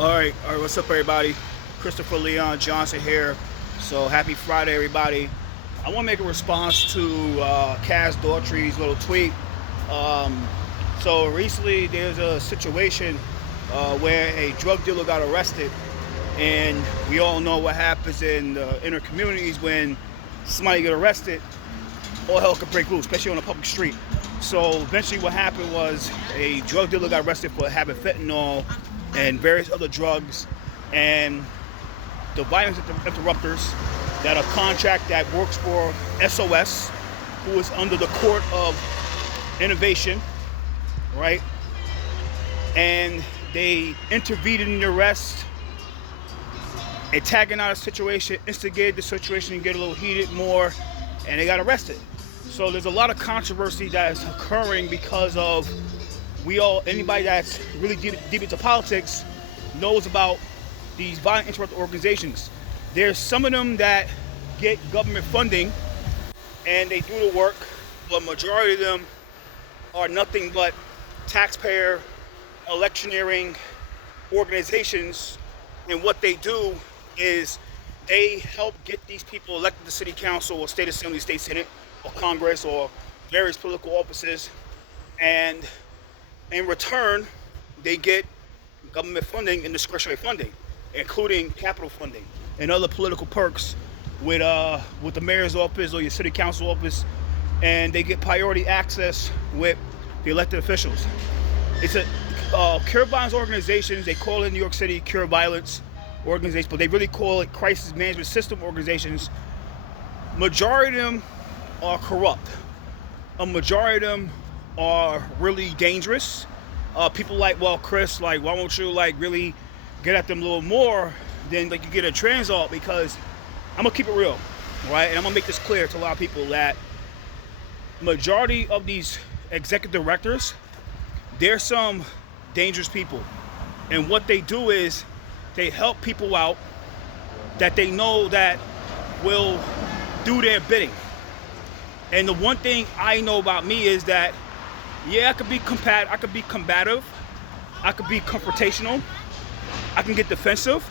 All right, what's up, everybody? Christopher Leon Johnson here. So happy Friday, everybody. I want to make a response to Kaz Daughtry's little tweet. So recently, there's a situation where a drug dealer got arrested, and we all know what happens in the inner communities when somebody get arrested. All hell could break loose, especially on a public street. So eventually, what happened was a drug dealer got arrested for having fentanyl and various other drugs, and the violence interrupters that a contract that works for SOS, who is under the Court of Innovation, right? And they intervened in the arrest, antagonized the situation, instigated the situation and get a little heated more, and they got arrested. So there's a lot of controversy that is occurring because of anybody that's really deep into politics knows about these violent interrupted organizations. There's some of them that get government funding and they do the work, but majority of them are nothing but taxpayer electioneering organizations. And what they do is they help get these people elected to city council or state assembly, state senate, or Congress, or various political offices, and in return, they get government funding and discretionary funding, including capital funding and other political perks with the mayor's office or your city council office, and they get priority access with the elected officials. It's a cure violence organizations. They call it in New York City cure violence organizations, but they really call it crisis management system organizations. Majority of them are corrupt. A majority of them are really dangerous. People like, well, Chris, like, why won't you like really get at them a little more than like you get a transalt? Because I'm gonna keep it real, right? And I'm gonna make this clear to a lot of people that majority of these executive directors, they're some dangerous people, and what they do is they help people out that they know that will do their bidding. And the one thing I know about me is that, yeah, I could be combative, I could be confrontational, I can get defensive,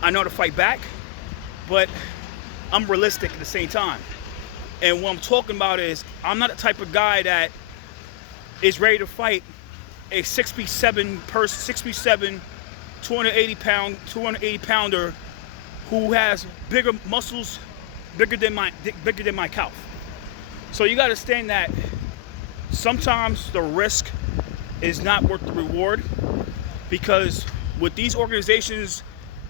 I know how to fight back, but I'm realistic at the same time. And what I'm talking about is I'm not the type of guy that is ready to fight a 6'7", 280 pounder who has bigger muscles, bigger than my calf. So you got to understand that sometimes the risk is not worth the reward, because with these organizations,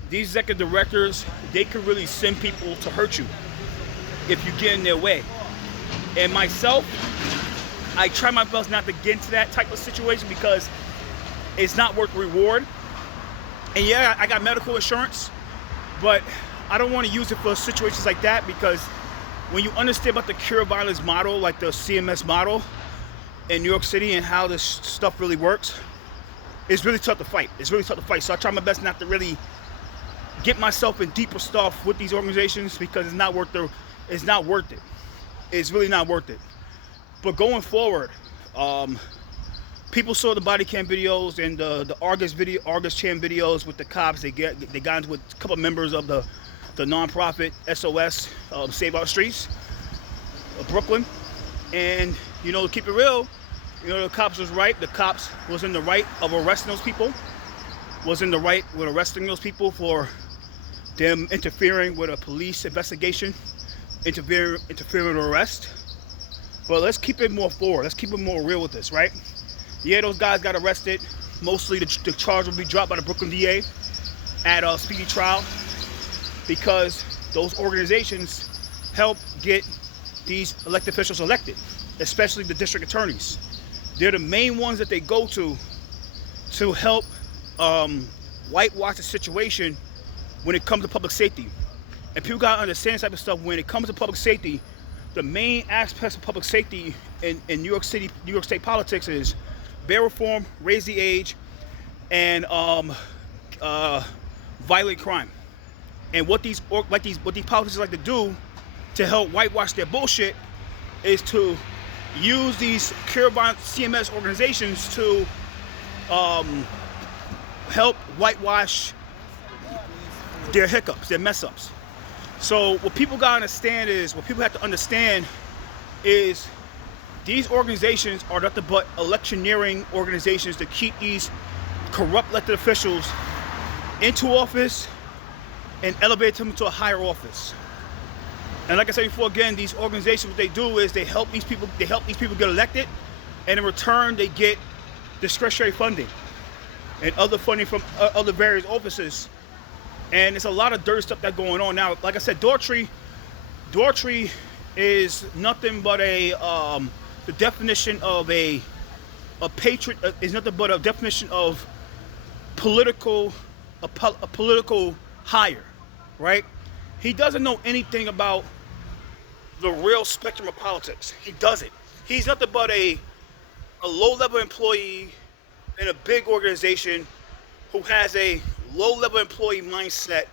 these executive directors, they can really send people to hurt you if you get in their way. And myself, I try my best not to get into that type of situation because it's not worth the reward. And yeah, I got medical insurance, but I don't want to use it for situations like that, because when you understand about the cure violence model, like the CMS model in New York City and how this stuff really works, it's really tough to fight. So I try my best not to really get myself in deeper stuff with these organizations, because it's not worth it. It's really not worth it. But going forward, people saw the body cam videos and the Argus Chan videos with the cops. They got into with a couple of members of the nonprofit SOS, Save Our Streets of Brooklyn. And to keep it real, the cops was right. The cops was in the right of arresting those people. Was in the right with arresting those people for them interfering with a police investigation, interfering with an arrest. But let's keep it more forward. Let's keep it more real with this, right? Yeah, those guys got arrested. Mostly the charge will be dropped by the Brooklyn DA at a speedy trial, because those organizations help get these elected officials elected, especially the district attorneys. They're the main ones that they go to help whitewash the situation when it comes to public safety. And people gotta understand this type of stuff. When it comes to public safety, the main aspects of public safety in New York City, New York State politics is bail reform, raise the age, and violent crime. And what these politicians like to do to help whitewash their bullshit is to use these cure violence CMS organizations to help whitewash their hiccups, their mess ups. So what people gotta understand is, what people have to understand is, these organizations are nothing but electioneering organizations to keep these corrupt elected officials into office and elevate them to a higher office. And like I said before, again, these organizations, what they do is they help these people get elected, and in return they get discretionary funding and other funding from other various offices. And it's a lot of dirty stuff that's going on now. Like I said, Daughtry is nothing but the definition of a patriot, is nothing but a definition of political hire, right? He doesn't know anything about the real spectrum of politics. He doesn't. He's nothing but a low-level employee in a big organization who has a low-level employee mindset,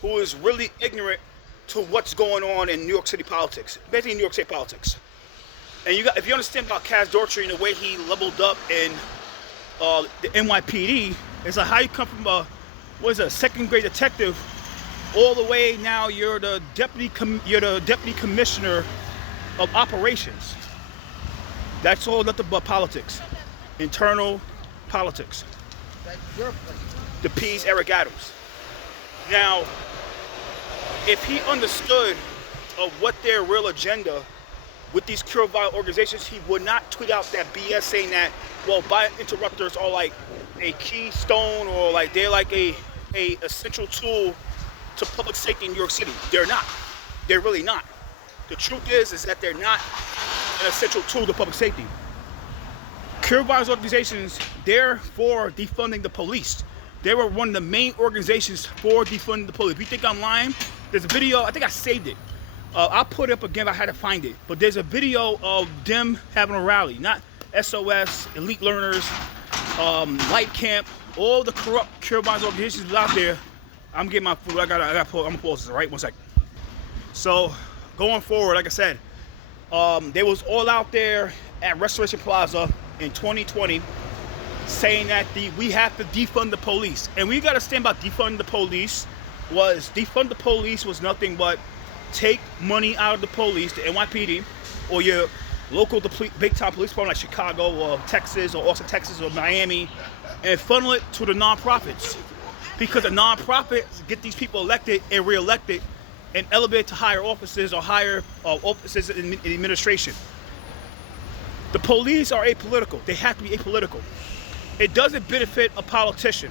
who is really ignorant to what's going on in New York City politics, basically New York State politics. And if you understand about Kaz Daughtry and the way he leveled up in the NYPD, it's like how you come from a second-grade detective all the way now you're the deputy commissioner of operations. That's all nothing but politics, internal politics. That's your place. To appease Eric Adams. Now, if he understood of what their real agenda with these cure violent organizations, he would not tweet out that BS saying that, well, violent interrupters are like a keystone, or like they're like a essential tool to public safety in New York City. They're not. They're really not. The truth is that they're not an essential tool to public safety. Cure violence organizations, they're for defunding the police. They were one of the main organizations for defunding the police. If you think I'm lying, there's a video, I think I saved it. I'll put it up again, I had to find it. But there's a video of them having a rally. Not SOS, Elite Learners, Light Camp, all the corrupt cure violence organizations out there. I'm getting my food, I'm gonna pause this, all right? 1 second. So, going forward, like I said, they was all out there at Restoration Plaza in 2020 saying that we have to defund the police. And we gotta stand by defund the police. Defund the police was nothing but take money out of the police, the NYPD, or your local big time police department like Chicago or Texas or Austin, Texas or Miami, and funnel it to the nonprofits. Because the nonprofits get these people elected and reelected and elevated to higher offices or higher offices in administration. The police are apolitical. They have to be apolitical. It doesn't benefit a politician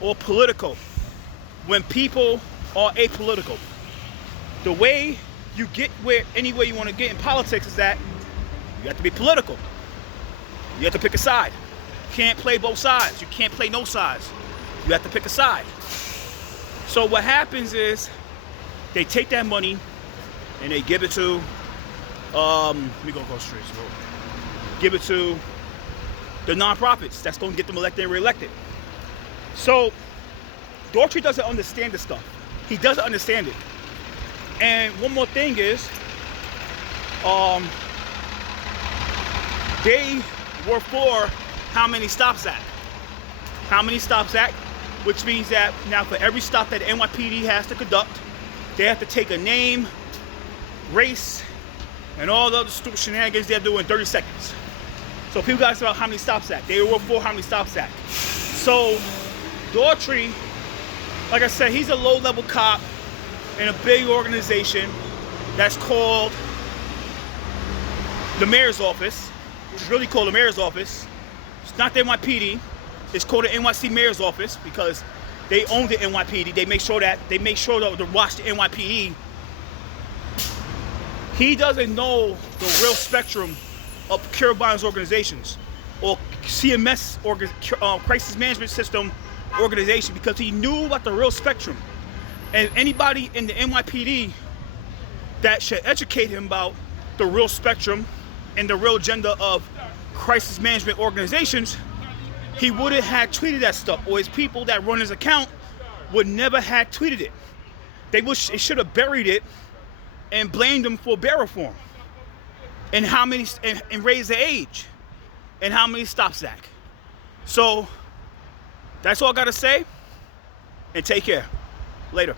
or political when people are apolitical. The way you get anywhere you want to get in politics is that you have to be political. You have to pick a side. You can't play both sides. You can't play no sides. You have to pick a side. So what happens is they take that money and they give it to, let me go straight. So give it to the nonprofits. That's going to get them elected and reelected. So Daughtry doesn't understand this stuff. He doesn't understand it. And one more thing is, they were for how many stops act. How many stops act, which means that now for every stop that the NYPD has to conduct, they have to take a name, race, and all the other stupid shenanigans they're doing in 30 seconds. So people got to say about how many stops act. They were for how many stops act. So Daughtry, like I said, he's a low-level cop in a big organization that's called the mayor's office. It's really called the mayor's office. It's not the NYPD. It's called the NYC mayor's office because they own the NYPD. They make sure to watch the NYPD. He doesn't know the real spectrum of cure violence organizations or CMS crisis management system organization, because he knew about the real spectrum. And anybody in the NYPD that should educate him about the real spectrum and the real agenda of crisis management organizations, he wouldn't have tweeted that stuff, or his people that run his account would never have tweeted it. They should have buried it and blamed him for bail reform and how many and raise the age and how many stops act. So That's all I got to say, and take care. Later.